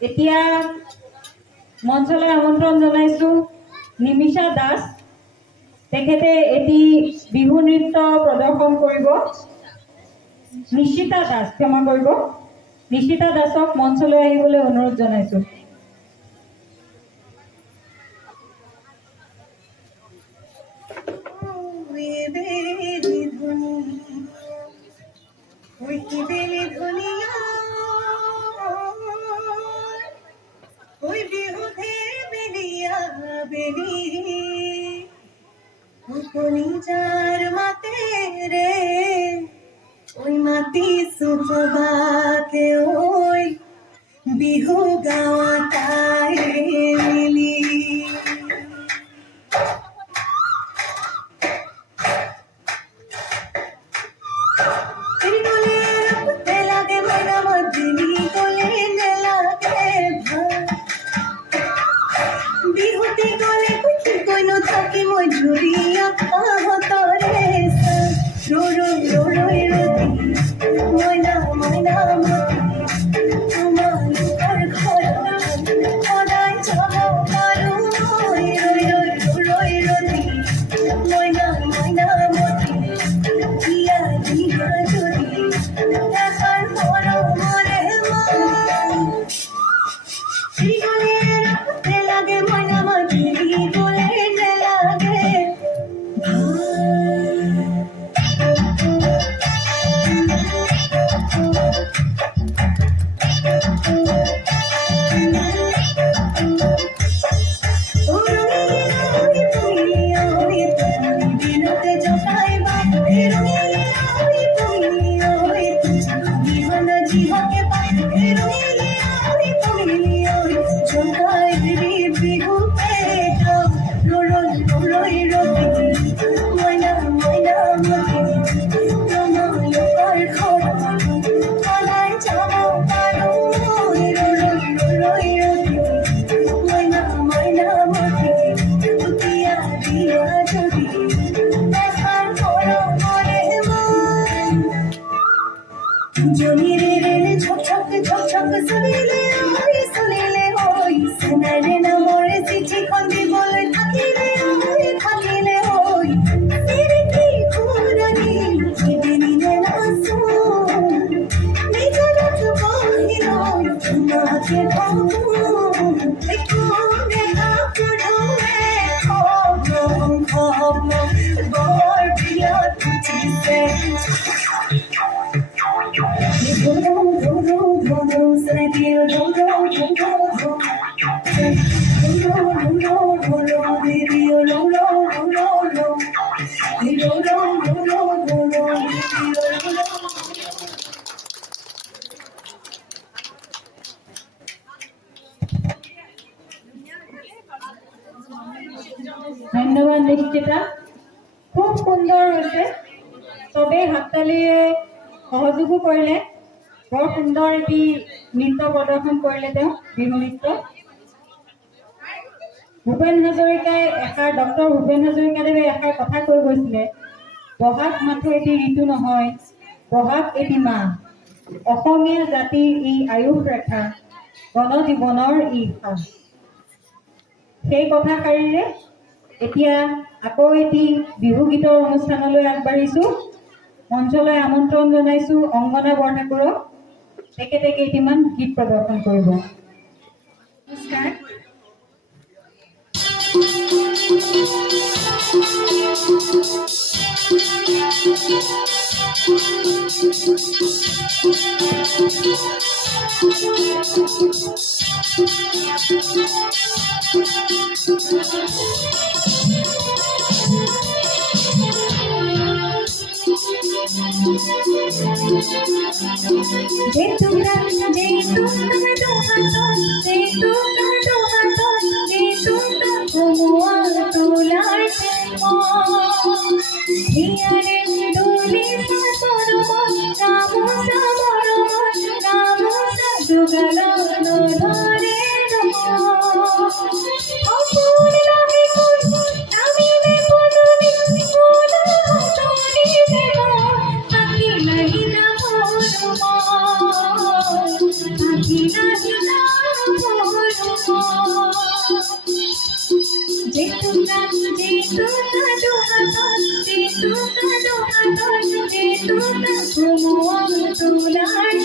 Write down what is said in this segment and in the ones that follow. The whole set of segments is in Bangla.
এতিয়া মঞ্চলৈ আমন্ত্ৰণ জনাইছোঁ নিমিষা দাস। তেখেতে এটি বিহু নৃত্য প্ৰদৰ্শন কৰিব। নিশিতা দাস, ক্ষমা কৰিব, নিশিতা দাসক মঞ্চলৈ আহিবলৈ অনুৰোধ জনাইছোঁ। বিহু গাওয়া তাই মিলি বিহুতে গলে কইনো থাকি মই ঝুরিয়া আহতরে রোরই রোরই রতি ময়না ময়না মতি তোমার ঘর সদাই যাব পারু রই রই রই রতি ময়না ময়না মতি দিয়া দিয়া যদি দেখার পর মরে মন লাগে ময়না মতি বলে লাগে ধন্যবাদ নিশ্চিতা, খুব সুন্দৰ হৈছে। চবেই হাততালিৰে সহযোগো কৰিলে। বৰ সুন্দৰ এটি নৃত্য প্ৰদৰ্শন কৰিলে তেওঁ, বিহু নৃত্য। ভূপেন হাজৰিকাই ডক্টৰ ভূপেন হাজৰিকাদেৱে এষাৰ কথা কৈ গৈছিলে, বহাগ মাথো এটি ঋতু নহয়, বহাগ এটি মাহ, অসমীয়া জাতিৰ ই আয়ুস ৰেখা, গণজীৱনৰ ই সাহ। সেই কথাষাৰিৰে এতিয়া আকৌ এটি বিহু গীতৰ অনুষ্ঠানলৈ আগবাঢ়িছোঁ। মঞ্চলৈ আমন্ত্ৰণ জনাইছোঁ অংগনা বৰঠাকুৰক। তেখেতে কেইটিমান গীত প্ৰদৰ্শন কৰিব। নমস্কাৰ। Gina, Gina. যেতুকা যেতুকা দুহাতন যেতুকা দুহাতন যেতুকা কুমুয়াল তোলার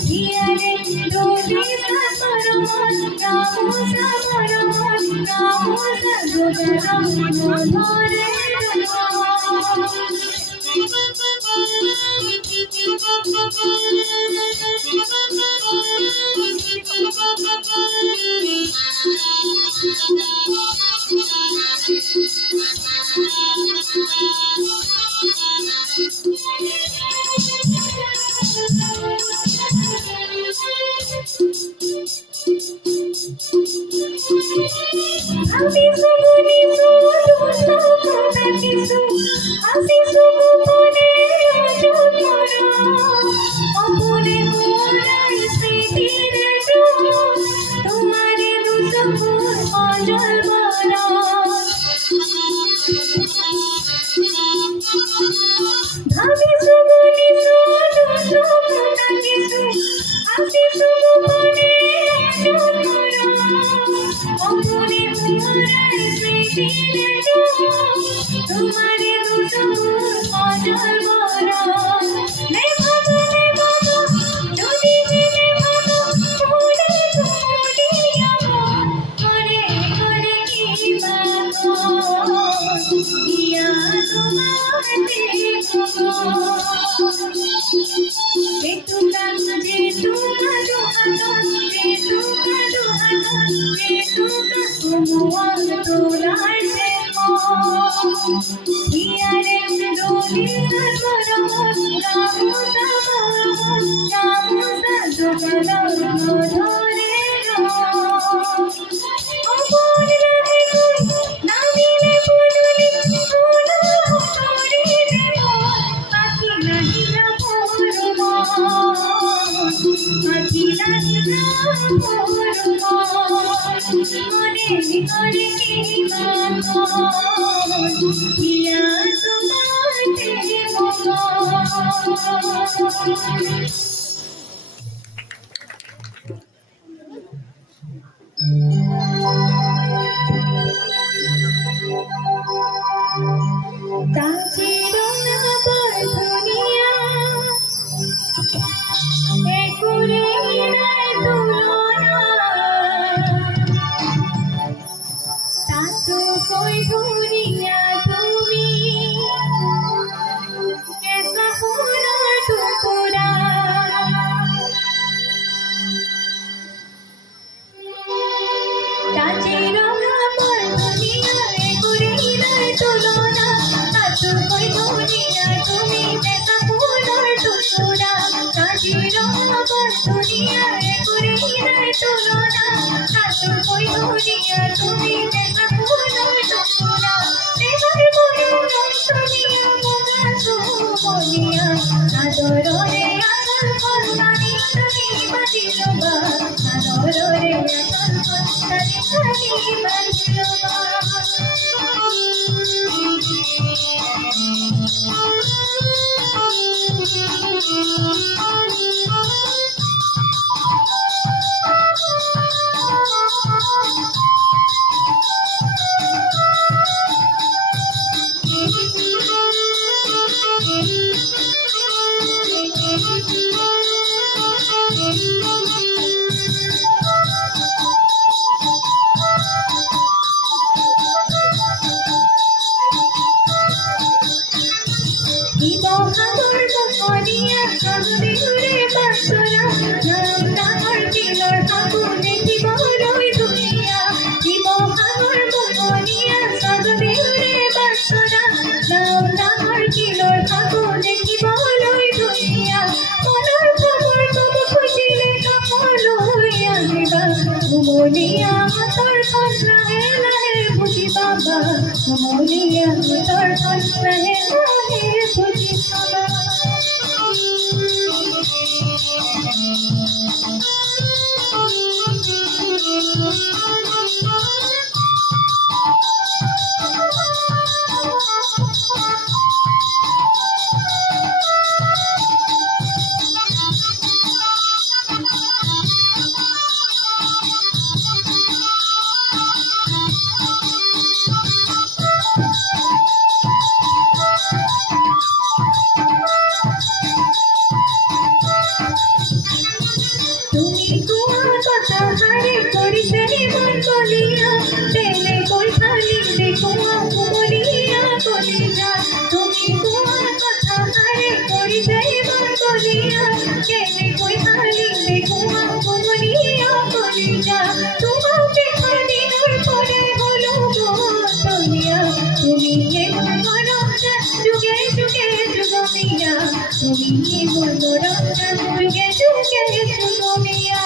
হিয়ারে দূরে সাগরমন রামসা বলমন রামসা যোগারণ ধরে যেতুকা যেতুকা দুহাতন যেতুকা দুহাতন যেতুকা কুমুয়াল তোলার হিয়ারে দূরে সাগরমন রামসা বলমন রামসা যোগারণ ধরে তুমি চুমুলিয়া দৰ্শন লাহে লাহে বুজি পাবা তুমি তোমার কথা হারে করিছে মন বলিয়া তেলে কই খালি দেখো বলিয়া বলিয়া তুমি তোমার কথা হারে করিছে মন বলিয়া তেলে কই খালি দেখো বলিয়া বলিয়া তোমাকে খালি পরে হলো বলিয়া তুমি এমন মনটা যুগে যুগে যুগমিয়া তুমি এমন মনটা যুগে যুগে যুগমিয়া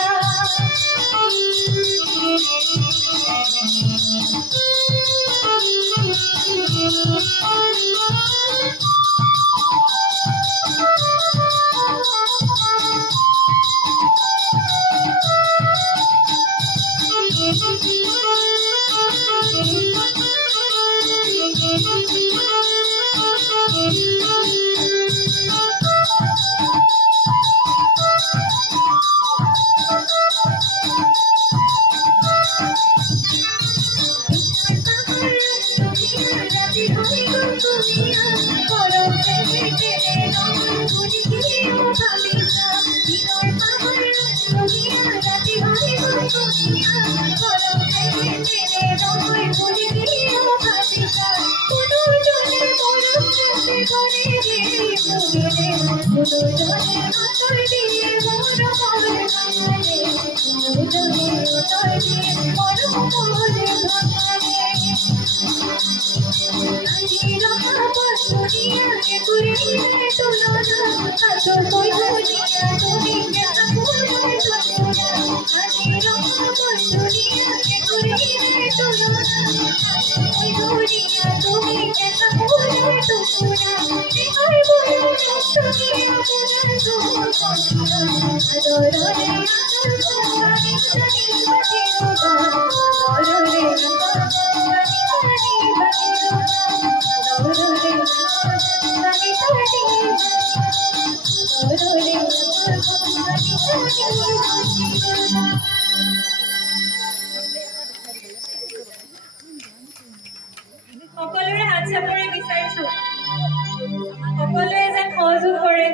সকলোৰে হাত চাপৰি বিচাৰিছো সকলোৱে যেন সহযোগ কৰে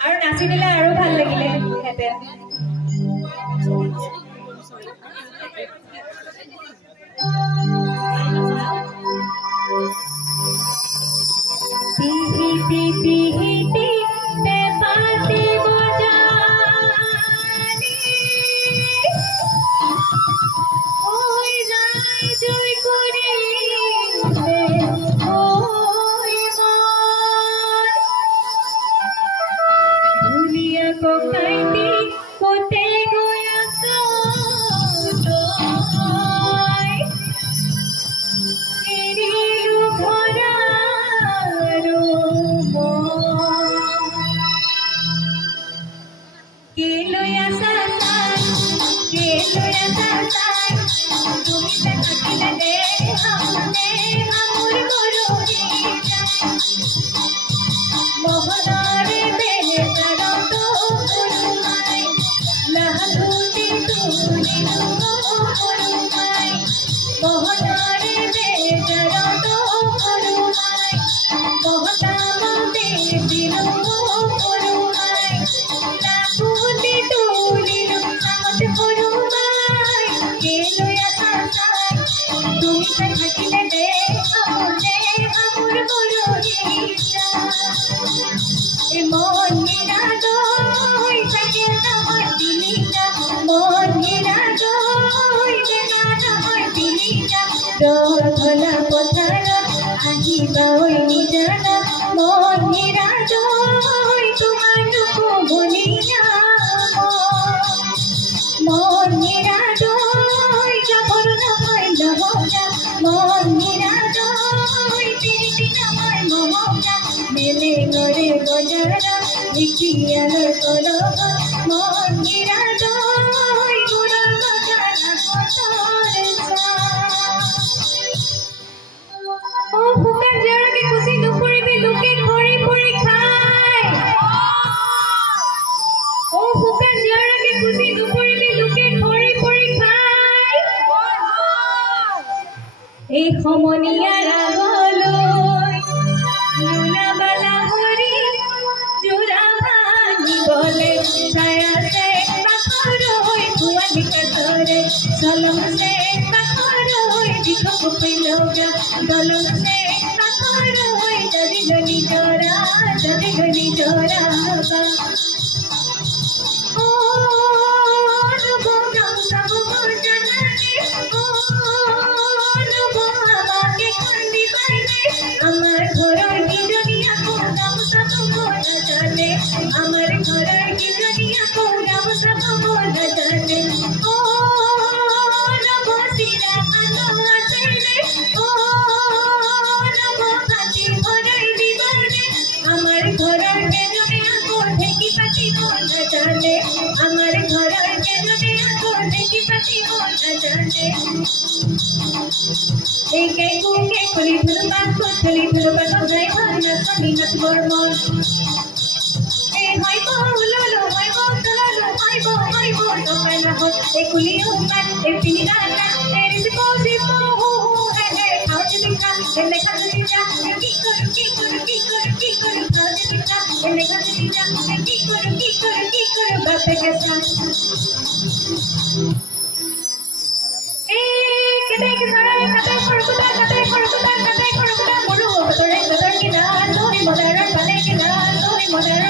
আৰু নাচি দিলে আৰু ভাল লাগিলে হেঁতেন পিহিতি পিহিতি পেপাতি বজানি ওই যাই জয় করে ওই দুনিয়া কো কাইতি কোতে গোয়া তোই এরিলু ভরারো কে লয়া সাসাই তুমি তা থাকিলে দে হামনে আমুর মরুরি মোহনারে বেলে সারত করুমাই লাহুতি তুলি করুমাই মোহনারে বেলে সারত করুমাই মোহতামতে দিলো করুমাই লাহুতি তুলি সামত করুমাই কে লয়া সাসাই তুমি তা থাকিলে দে হামনে আমুর মরুরি মন নিরাদয় থাকে আমার দিলিটা মন নিরাদয় আমার দিলিটা রথলা পথার আহিবা ওই নিজানা মন নিরাদয় তোমার রূপ বলিয়া মন নিরাদয় জবর মন্দিৰা দৈ তিনিদিন আমাৰ মহকা মেলে গৰে বজাৰত লিখিয়ালৰ কলহ মন্দিৰা দৈ গুৰৰ বজাৰ ও ফুকা জৰকে খুচি নুফুৰিবি লোকে ঘৰি ফুৰি খায় ও ফুকা জৰকে খুচি নুফুৰিবি লোকে ঘৰি ফুৰি খায় এই সমনীয়াৰ আগলৈ লুলাবালা হৰি জোৰা ভাঙিবলে চাই আছে কাষৰৈ ভুৱানী কাষৰে চলম আছে কাষৰৈ দিশক পিলগা দলম আছে কাষৰৈ যদি গলি জৰা আমার ঘরের কিজনিয়া কোনাম সব মনে জানে আমার ঘরের কিজনিয়া কোনাম সব মনে জানে ও নবসিরা আলো আছে ও নবখাতি ঘরের দিবানে আমার ঘরের কিজনিয়া কোনে কি পাতি মনে জানে আমার ঘরের কিজনিয়া কোনে কি পাতি মনে জানে এই কে কুকে কলি ধুলবান কলি ধুলবান যাই ভানা সনি নাচ বর্মন এই হয় বললো হয় বললো তোপানা হো এই কুলি উম্মান এই পিনিনা এই রিসপোসি হো হে খাও চিকা এই লেখা চিকা কি করু খাও চিকা এই লেখা চিকা কি করু বাতে কেসা কেতে সারাই কাতে ফরকুদা মরু বদরে বদর কি না তোই মদার পালে কি না তোই মদার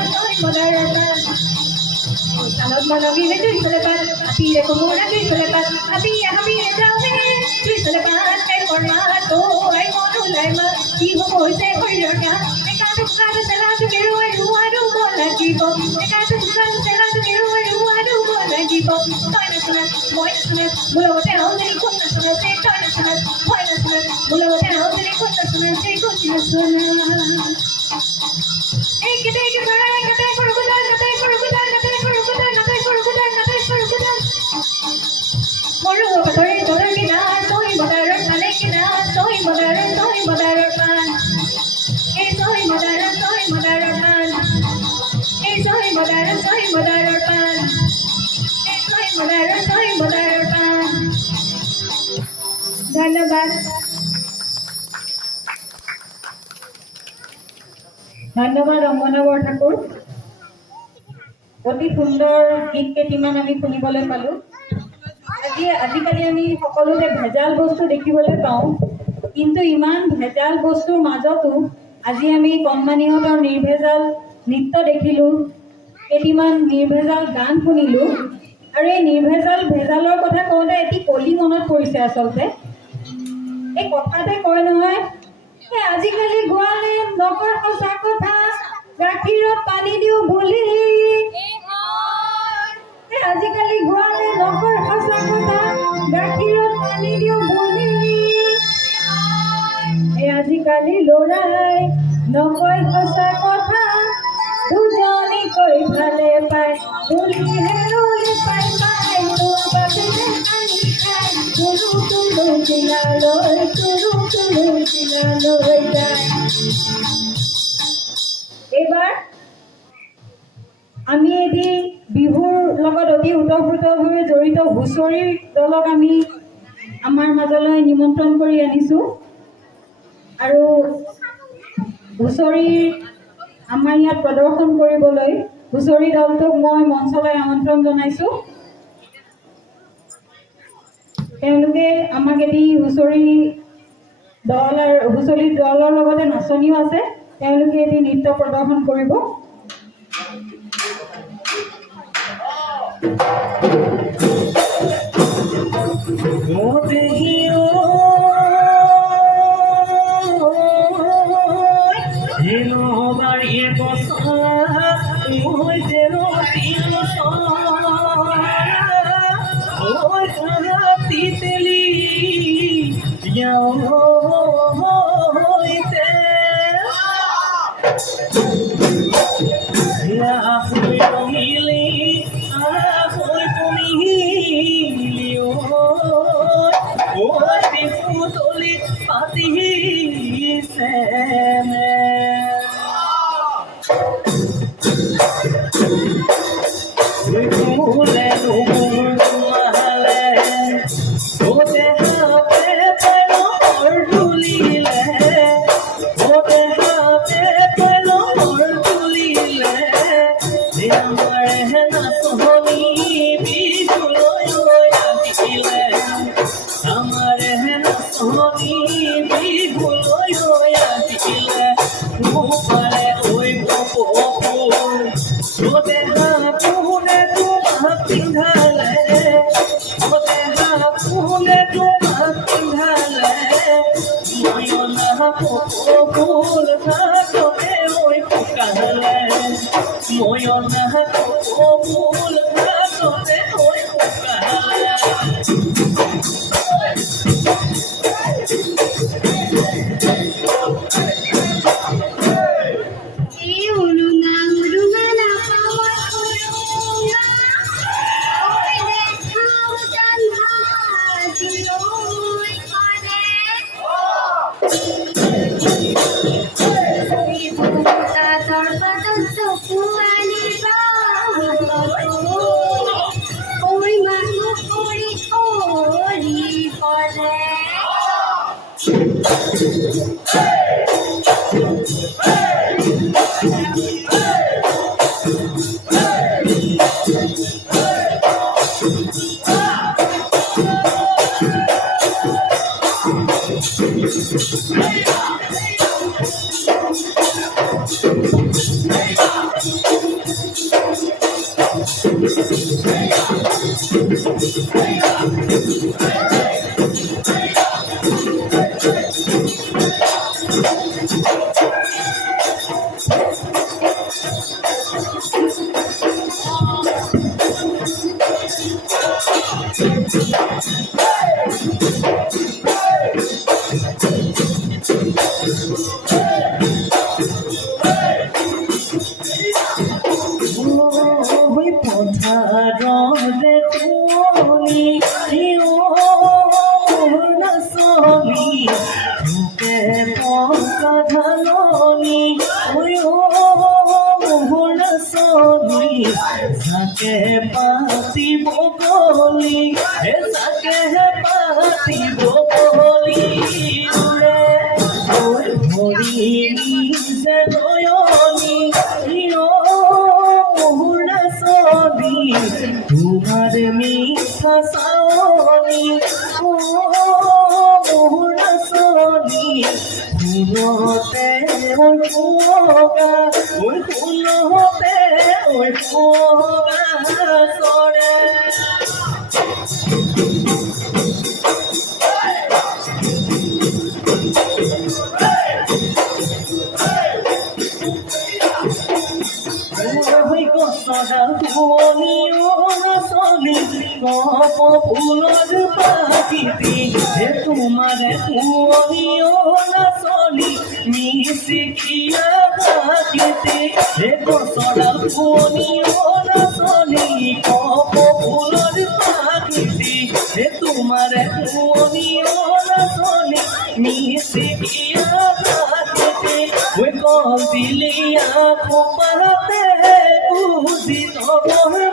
সালত মানবী রে তুই চলে পার আপি রে কোমরা তুই চলে পার আপি রে যাও রে তুই চলে পার কাই করমা তো আই মনু লাইমা কি হইছে হইরটা একা তো কাজ সারা তো গেরু আরু লাগিব একা তো কাজ সারা তো গেরু আরু লাগিব তোই না শোনা মই না শোনা বুলাওতে আউলি কোন না শোনা সে তোই না শোনা মই না শোনা বুলাওতে আউলি কোন না শোনা সে কোন না শোনা এই কেতে সারাই কাতে ফরকুদা মরু বদরে বদর কি না তোই মদার পালে কি না তোই মদার পান এই তোই মদার পান এই তোই মদার পান এই তোই মদার পান ধন্যবাদ ৰমনগৰ ঠাকুৰ অতি সুন্দৰ গীত কেইটিমান আমি শুনিবলৈ পালোঁ আজিকালি আমি সকলোতে ভেজাল বস্তু দেখিবলৈ পাওঁ কিন্তু ইমান ভেজাল বস্তুৰ মাজতো আজি আমি কণমানিহঁতৰ নিৰ্ভেজাল নৃত্য দেখিলোঁ কেইটিমান নিৰ্ভেজাল গান শুনিলোঁ আৰু এই ভেজালৰ কথা কওঁতে এটি কলি মনত পৰিছে আচলতে এই কথাতে কয় নহয় আজিকালি গোৱালে নকৰ সঁচা কথা গাখীৰত পানী দিওঁ বুলি আজিকালি গোৱালে নকৰ সঁচা কথা গাখীৰত পানী দিওঁ বুলি আজিকালি ল'ৰাই নকয় সঁচা কথা দুজনী কৈ ভালে পায় বুলি হেৰুলি পাই তোৰ বাবেৰে আনি খাই তুলু জিলালৈ যায় এইবাৰ আমি এটি বিহুৰ লগত অতি ওতঃপ্ৰোতভাৱে জড়িত হুঁচৰি দলক আমি আমাৰ মাজলৈ নিমন্ত্ৰণ কৰি আনিছোঁ আৰু হুঁচৰি আমাৰ ইয়াত প্ৰদৰ্শন কৰিবলৈ হুঁচৰি দলটোক মই মঞ্চলৈ আমন্ত্ৰণ জনাইছোঁ তেওঁলোকে আমাক এটি হুঁচৰি দলৰ লগতে নাচনীও আছে তেওঁলোকে এটি নৃত্য প্ৰদৰ্শন কৰিব পুতলিত পাতিছে ফুলে নুমালে ওতে হাতে পেলৰ তুলিলে ওতে হাতে পেলৰ তুলিলে আমাৰ নাচনি বিহুলৈ আহিলে আমাৰ নাচনি বিহুলৈ আহিলে পাৰে ঐ ফুল ওতে হাপুনে তোমাক পিন্ধালে ওতে হাপুনে তোমাক পিন্ধালে নয়না ফুল থাকতে ঐ ফুকালে নয়না ফুল থাকতে ঐ ফুকালে ঐ পথাৰতে শুৱনি মোৰ নাচনি ভোকে পকা ধাননি মোৰ নাচনি যাকে পাতিব গলি যাকে পাতিব গলি ভৰি যে নয়নি তোমার মিঠা সাওনি ও মোহনাসনি ফুলতে ওই ফোগা ওই ফুলতে ওই ফোগা সরে ফুলৰ পাখিতি তোমাৰ শুৱনিও নাচনি মিচিকিয়া পাখিতি গছডাল শুৱনিও নাচনি ফুলৰ পাখিতি তোমাৰ শুৱনিও নাচনি মিচিকিয়া পাখিতি কল দিলিয়া খোপাতে উদিত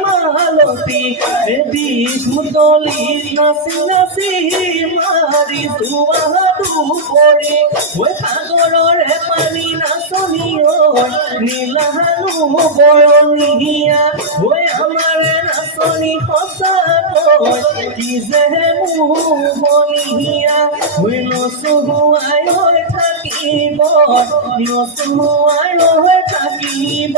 মালতী বিহুতলিত নাচি নাচি মাৰি দুৱাটো পৰি সাগৰৰে পানী নাচনি নীলাহানো বৰণীয়া আমাৰ নাচনি সঁচাকৈ কি যে মোহনীয়া নচুৱাই হৈ থাকিব নচুৱাই হৈ থাকিব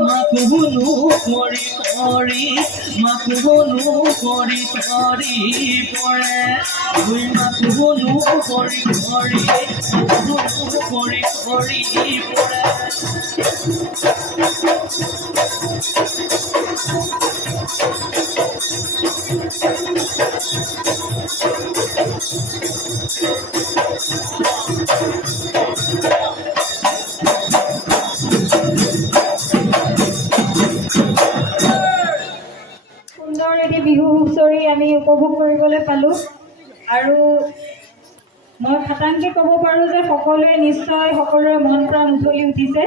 Mata মাকুহুনু কৰি কৰি মাকুহুনু কৰি কৰি পৰে দুই মাকুহুনু কৰি কৰি মাকুহুনু কৰি কৰি পৰে সুন্দৰ এটি বিহু হুঁচৰি আমি উপভোগ কৰিবলৈ পালোঁ আৰু মই খাটাংকৈ ক'ব পাৰোঁ যে সকলোৱে নিশ্চয় সকলোৰে মন প্ৰাণ উঠলি উঠিছে